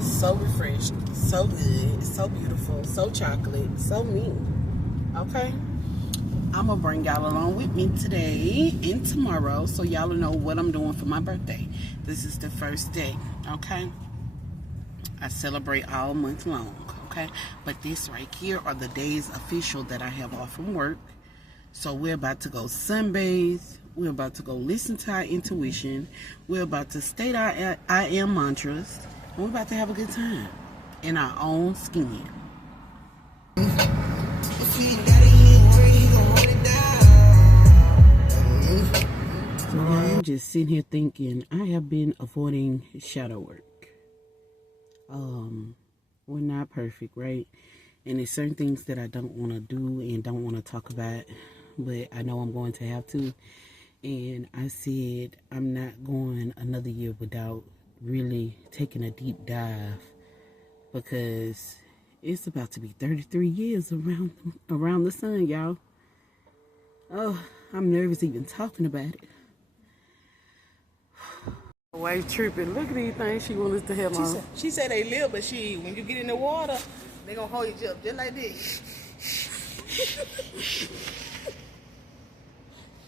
so refreshed, so good, so beautiful, so chocolate, so me. Okay? I'm gonna bring y'all along with me today and tomorrow so y'all know what I'm doing for my birthday. This is the first day, okay? I celebrate all month long, okay? But this right here are the days official that I have off from work. So we're about to go sunbathe. We're about to go listen to our intuition. We're about to state our I am mantras. And we're about to have a good time in our own skin. So I'm just sitting here thinking, I have been avoiding shadow work. We're not perfect, right? And there's certain things that I don't want to do and don't want to talk about, but I know I'm going to have to. And I said I'm not going another year without really taking a deep dive, because it's about to be 33 years around the sun, y'all. Oh, I'm nervous even talking about it. Wife tripping. Look at these things she wants us to have on. She said they live, but when you get in the water, they gonna hold you up just like this.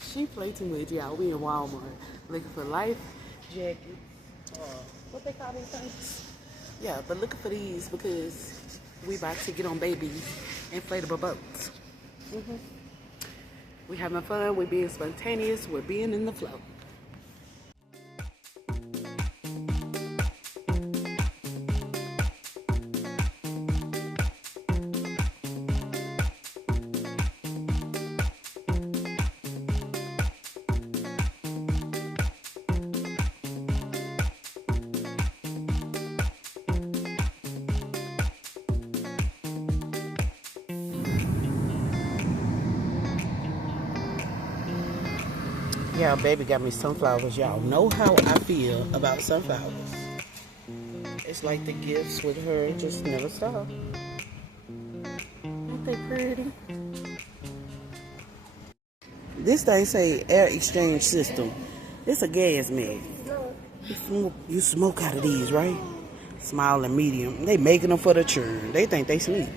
She play too much, y'all. We in Walmart looking for life jackets. What they call these things? Yeah, but looking for these because we about to get on babies inflatable boats. We having fun. We're being spontaneous. We're being in the flow. Yeah, baby got me sunflowers. Y'all know how I feel about sunflowers. It's like the gifts with her just never stop. Aren't they pretty? This thing say air exchange system. It's a gas mask. You smoke out of these, right? Small and medium. They making them for the churn. They think they sweet.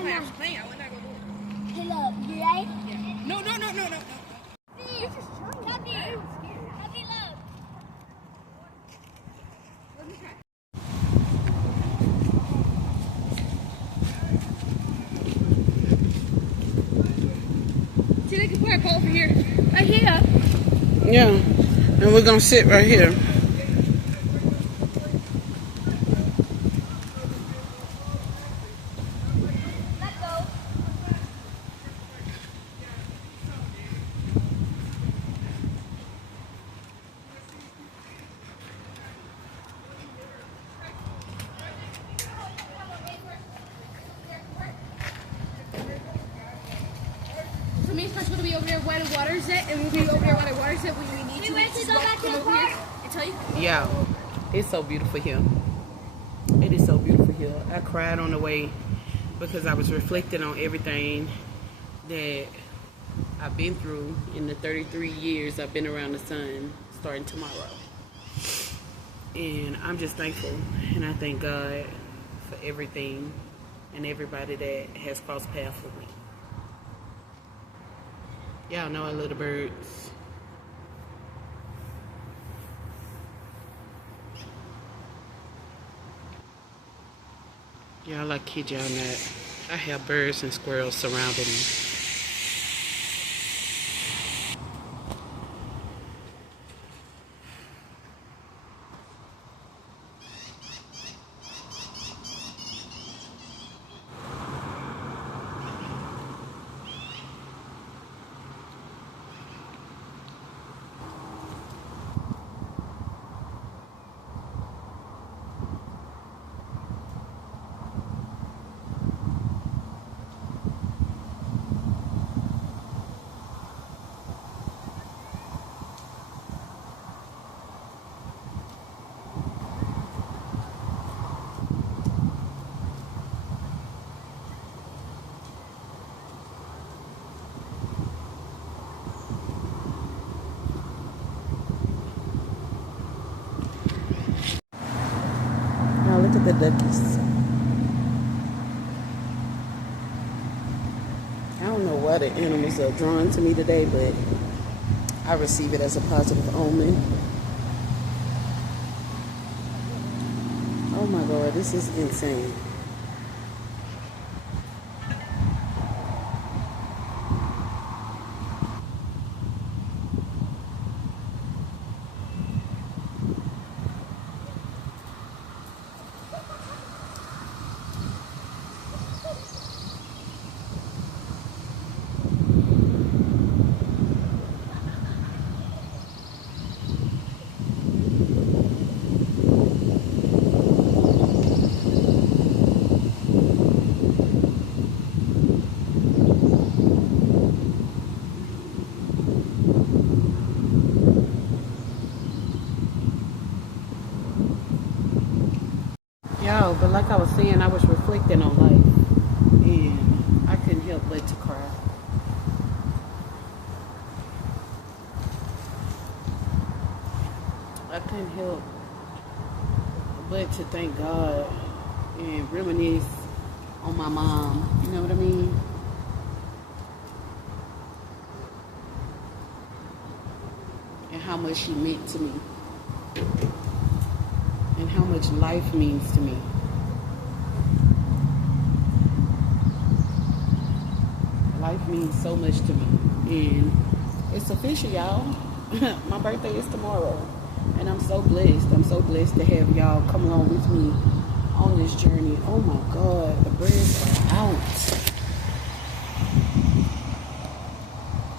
I was playing. I would not go do it. Hello, you right? Yeah. No. You just come here. Help me look. Let me try. See, they can put a pole over here. Right here. Yeah, and we're gonna sit right here. Let go. So me and Spencer will be over there where the water's at, and we'll be over there where the water's at when we need to. We went to go back to the over here park. and tell you. Yeah, it's so beautiful here. It is so beautiful here. I cried on the way because I was reflecting on everything that I've been through in the 33 years I've been around the sun, starting tomorrow. And I'm just thankful, and I thank God for everything and everybody that has crossed paths with me. Y'all know I love the birds. Y'all, I kid y'all not. I have birds and squirrels surrounding me. Now look at the duckies. I don't know why the animals are drawn to me today, but I receive it as a positive omen. Oh my God, this is insane. Yo, but like I was saying, I was reflecting on life, and I couldn't help but to cry. I couldn't help but to thank God and reminisce on my mom. You know what I mean? And how much she meant to me. And how much life means to me. Life means so much to me. And it's official, y'all. My birthday is tomorrow. And I'm so blessed. I'm so blessed to have y'all come along with me on this journey. Oh my God, the birds are out.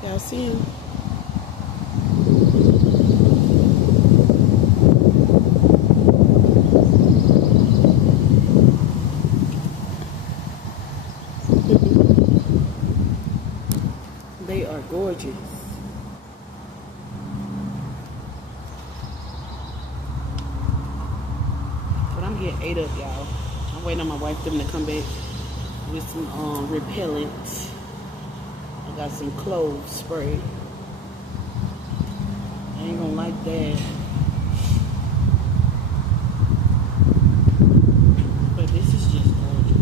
Y'all see them? They are gorgeous. But I'm getting ate up, y'all. I'm waiting on my wife them to come back with some repellent. I got some clove spray. I ain't gonna like that. But this is just gorgeous.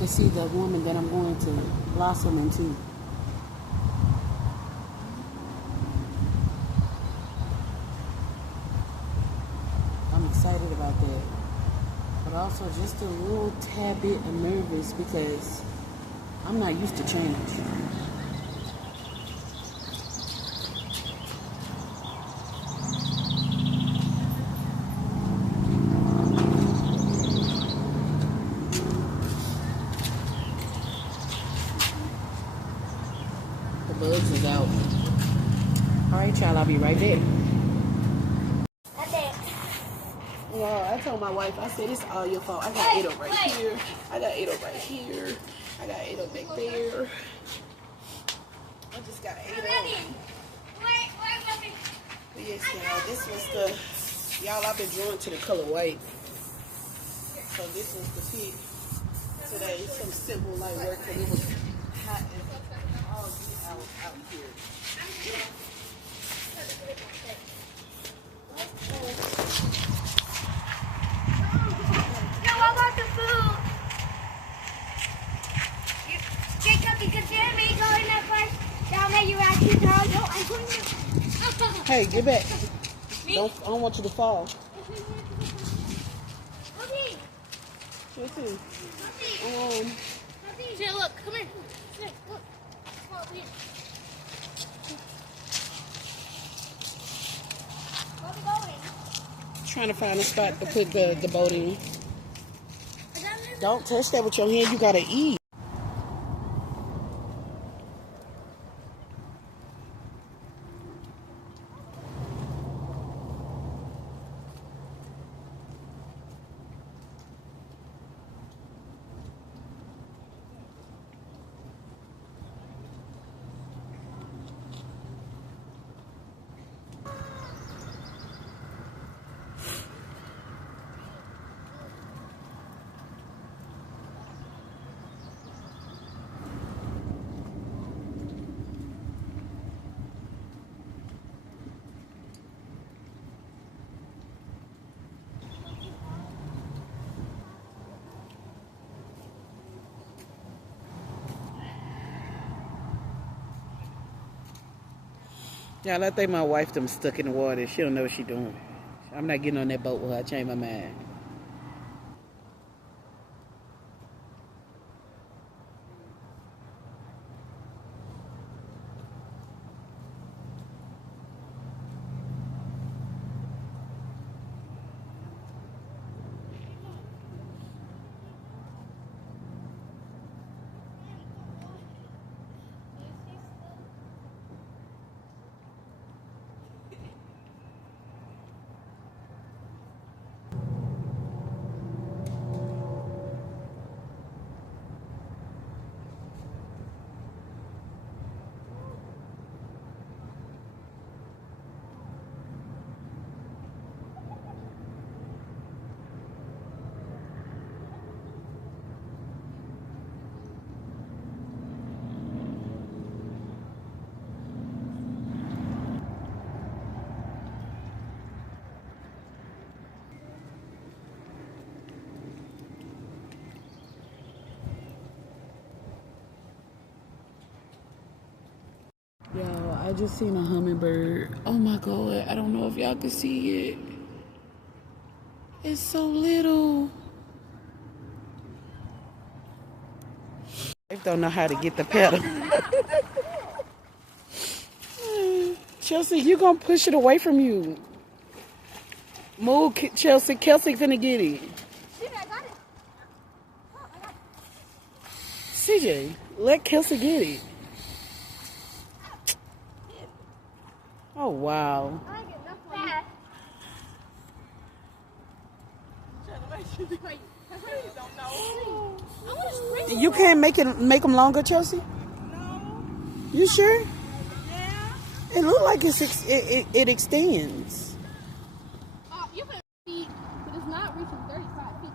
To see the woman that I'm going to blossom into. I'm excited about that. But also just a little tad bit nervous because I'm not used to change. Bugs is out. Alright, y'all, I'll be right there. Okay. Well, I told my wife, I said, it's all your fault. I got ate up right here. I got ate up right here. I got ate up back there. I just got ate up. But yes, y'all, this was the, y'all, I've been drawn to the color white. So this was the pick. today, some simple light work, and it was hot as all out here. Yo, I want the food. Jacob, because Jeremy going up first. Down there, you actually no, I'm going to. Hey, get back. I don't want you to fall. Puppy. Sure too. Here, look, come here. Here, look. Come over here. Where we going? Trying to find a spot to put the boat in. Don't touch that with your hand. You gotta eat. Y'all, I think my wife them stuck in the water. She don't know what she doing. I'm not getting on that boat with her. I changed my mind. Yo, I just seen a hummingbird. Oh my God, I don't know if y'all can see it. It's so little. They don't know how to get the pedal. Chelsea, you gonna push it away from you. Move, Chelsea. Kelsey finna get it. See, I got it. Oh, I got it. CJ, let Kelsey get it. Oh, wow. I get enough fast. You can't make them longer, Chelsea? No. You sure? Yeah. It look like it extends. You can feet, but it's not reaching 35 feet.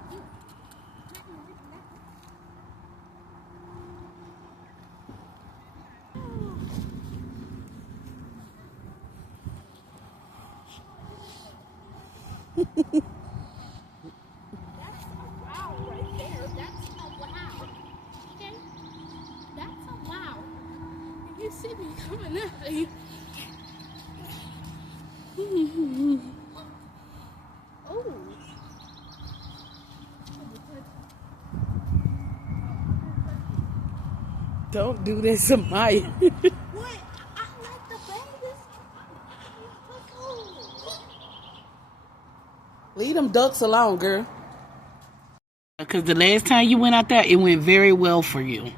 That's a wow right there. That's a wow. Okay? That's a wow. And you see me coming at you. Oh. Don't do this to Maya. What? I like the babies. Leave them ducks alone, girl. Because the last time you went out there, it went very well for you.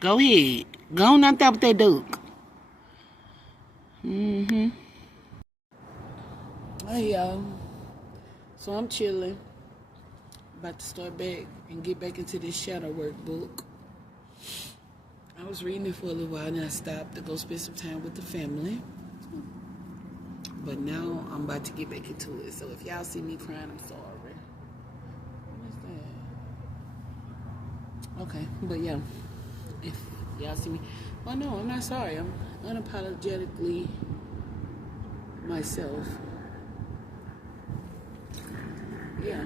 Go ahead. Go on out there with that duck. Mm-hmm. Hey, y'all. So I'm chilling. About to start back and get back into this shadow work book. I was reading it for a little while and I stopped to go spend some time with the family. But now I'm about to get back into it. So if y'all see me crying, I'm sorry. What's that? Okay, but yeah, if y'all see me, well, no, I'm not sorry. I'm unapologetically myself. Yeah.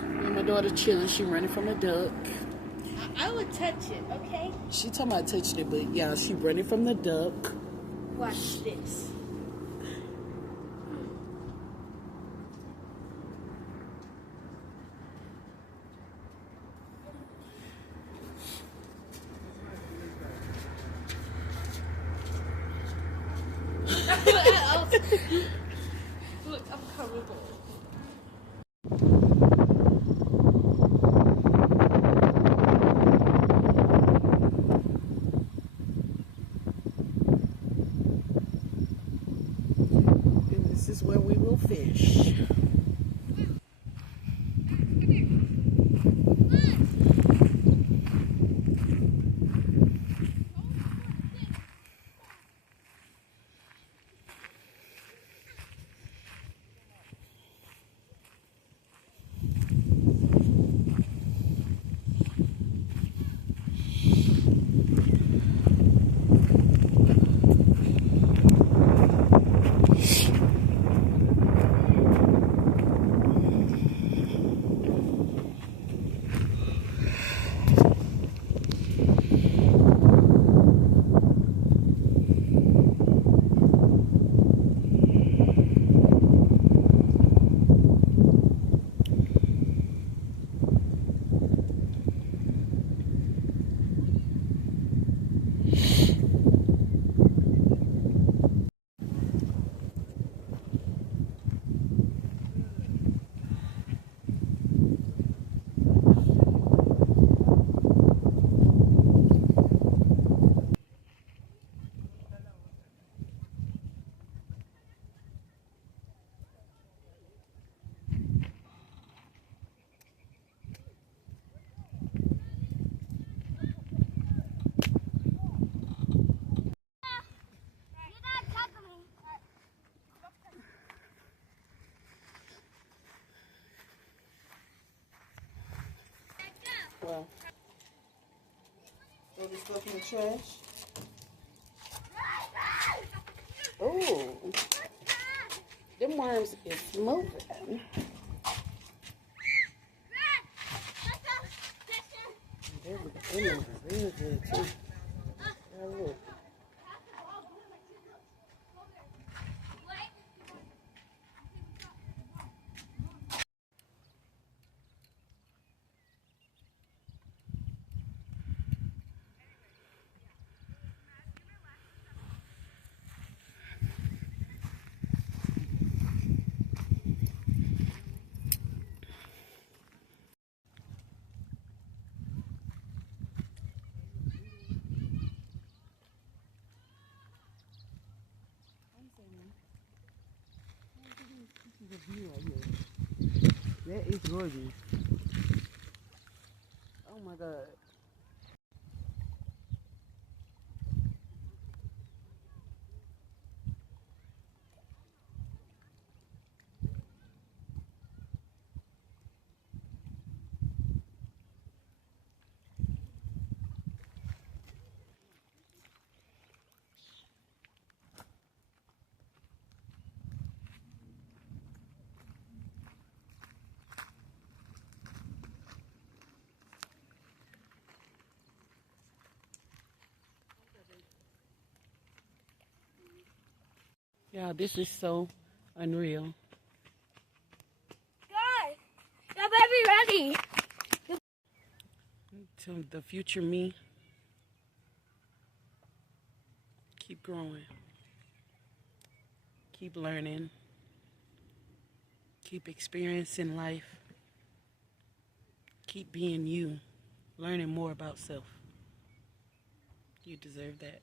And my daughter chilling. She running from a duck. I would touch it, okay? She talking about touching it, but yeah, she running from the duck. Watch this. Look, I'm comfortable. And this is where we will fish. Well, throw this stuff in the trash. Oh, them worms is moving. They're moving real good too. Now look. That is gorgeous. Oh my God. Yeah, this is so unreal. Guys, your baby ready. To the future me, keep growing, keep learning, keep experiencing life, keep being you, learning more about self. You deserve that.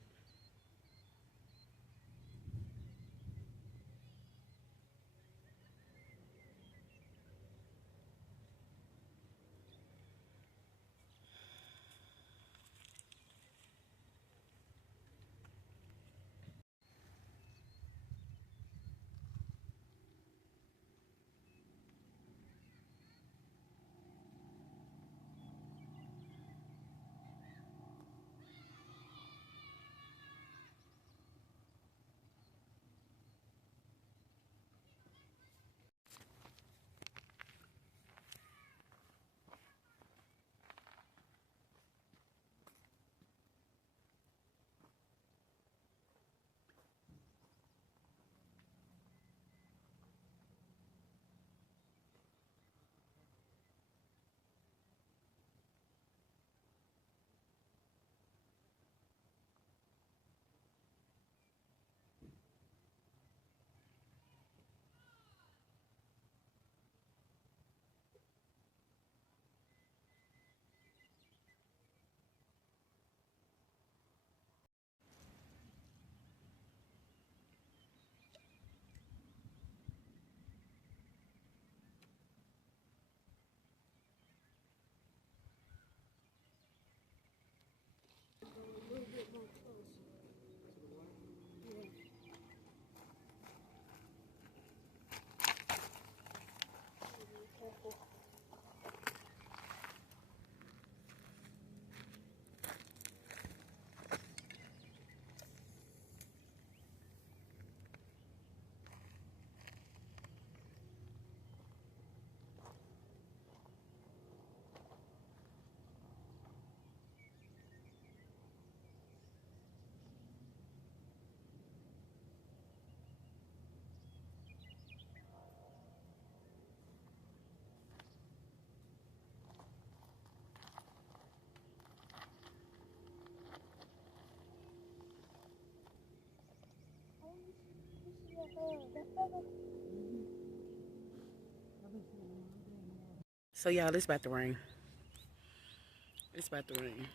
So y'all, it's about to rain. It's about to rain.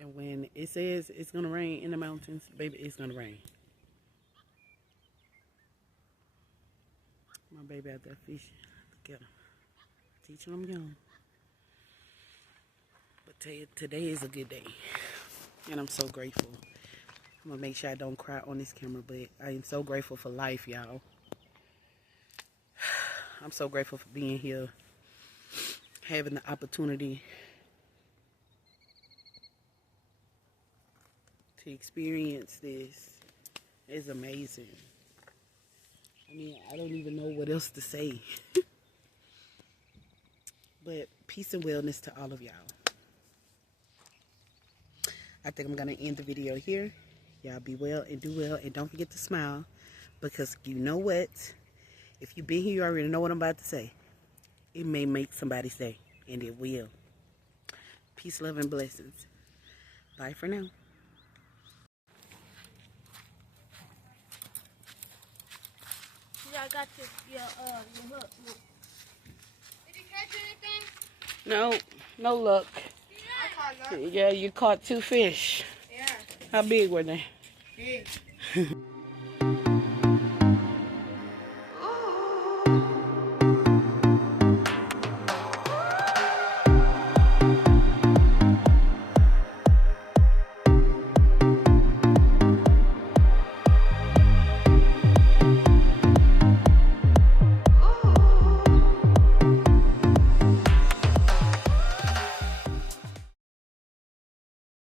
And when it says it's gonna rain in the mountains, baby, it's gonna rain. My baby out there fishing. Look at him. Teaching them young. But today is a good day. And I'm so grateful. I'm gonna make sure I don't cry on this camera, but I am so grateful for life, y'all. I'm so grateful for being here, having the opportunity to experience this. It's amazing. I mean, I don't even know what else to say. But peace and wellness to all of y'all. I think I'm going to end the video here. Y'all be well and do well. And don't forget to smile. Because you know what? If you've been here, you already know what I'm about to say. It may make somebody say. And it will. Peace, love, and blessings. Bye for now. Yeah, I got your hook. Did you catch anything? No, no luck. I caught luck. Yeah, you caught 2 fish. Yeah. How big were they? Big.